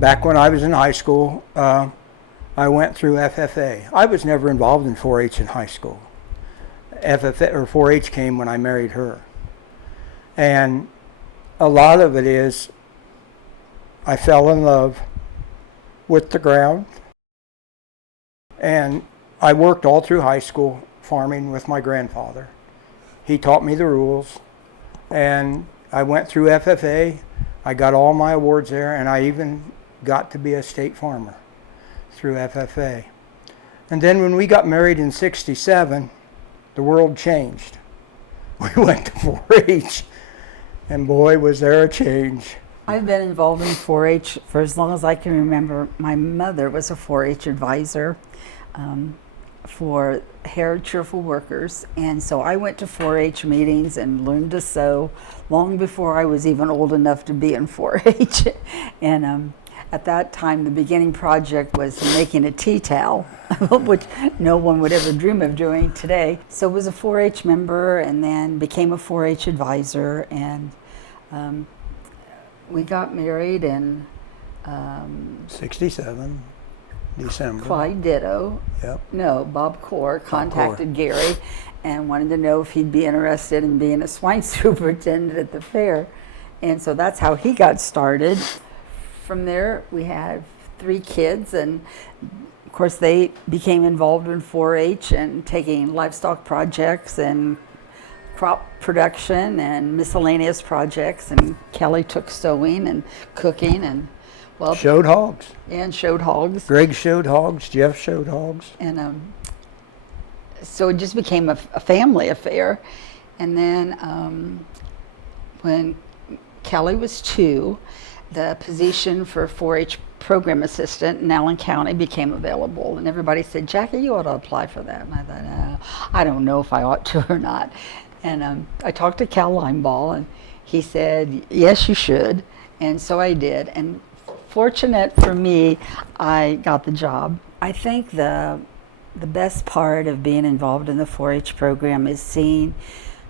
back when I was in high school, I went through FFA. I was never involved in 4-H in high school. FFA or 4-H came when I married her. And a lot of it is I fell in love with the ground. And I worked all through high school farming with my grandfather. He taught me the rules. And I went through FFA. I got all my awards there, and I even got to be a state farmer through FFA. And then when we got married in '67, the world changed. We went to 4-H, and boy, was there a change. I've been involved in 4-H for as long as I can remember. My mother was a 4-H advisor for Hair Cheerful Workers, and so I went to 4-H meetings and learned to sew long before I was even old enough to be in 4-H. And at that time, the beginning project was making a tea towel, which no one would ever dream of doing today. So I was a 4-H member and then became a 4-H advisor, and we got married in 67, December. Clyde Ditto. Yep. No, Bob Core contacted Gary and wanted to know if he'd be interested in being a swine superintendent at the fair. And so that's how he got started. From there, we had 3 kids, and of course they became involved in 4-H and taking livestock projects and crop production and miscellaneous projects, and Kelly took sewing and cooking and showed hogs. And showed hogs. Greg showed hogs, Jeff showed hogs. And so it just became a family affair. And then when Kelly was 2, the position for 4-H program assistant in Allen County became available, and everybody said, "Jackie, you ought to apply for that." And I thought, I don't know if I ought to or not. And I talked to Cal Limeball, and he said, "Yes, you should." And so I did. And fortunate for me, I got the job. I think the best part of being involved in the 4-H program is seeing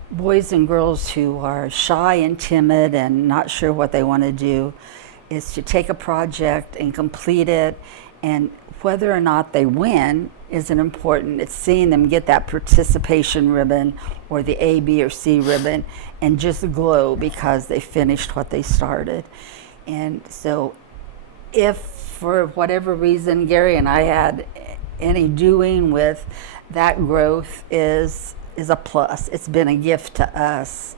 boys and girls who are shy and timid and not sure what they want to do, is to take a project and complete it, and whether or not they win isn't important. It's seeing them get that participation ribbon or the A, B, or C ribbon and just glow because they finished what they started. And so if for whatever reason Gary and I had any doing with that, growth is a plus. It's been a gift to us,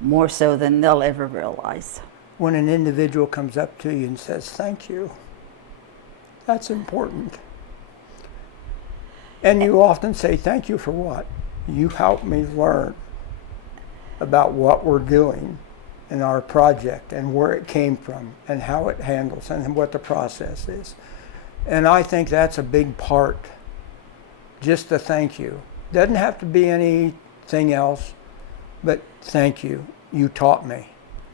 more so than they'll ever realize. When an individual comes up to you and says, "Thank you," that's important. And you often say, "Thank you for what?" "You helped me learn about what we're doing in our project and where it came from and how it handles and what the process is." And I think that's a big part, just the thank you. Doesn't have to be anything else, but thank you. You taught me.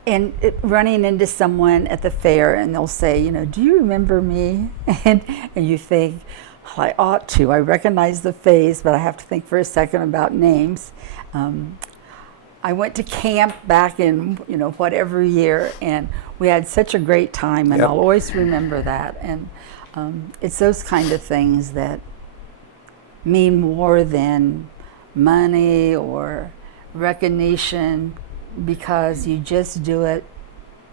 And running into someone at the fair and they'll say, "Do you remember me?" And you think, well, I ought to. I recognize the face, but I have to think for a second about names. I went to camp back in, whatever year, and we had such a great time, and Yep. I'll always remember that. And it's those kind of things that mean more than money or recognition, because you just do it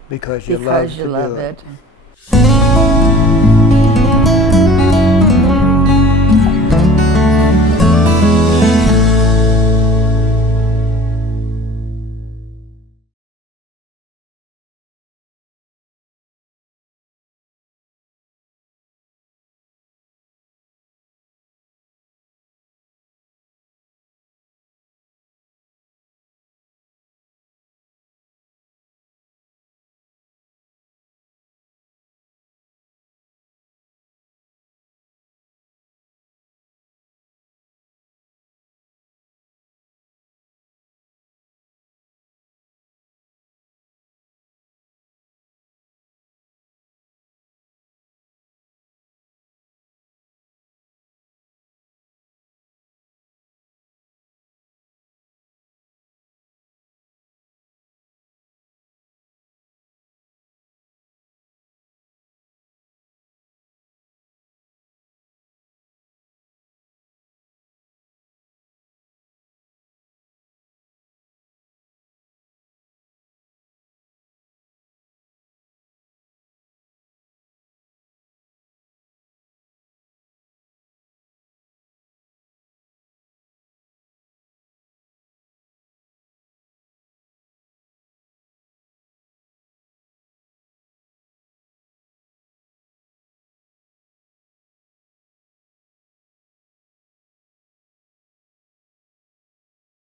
Because you because love you to love do it.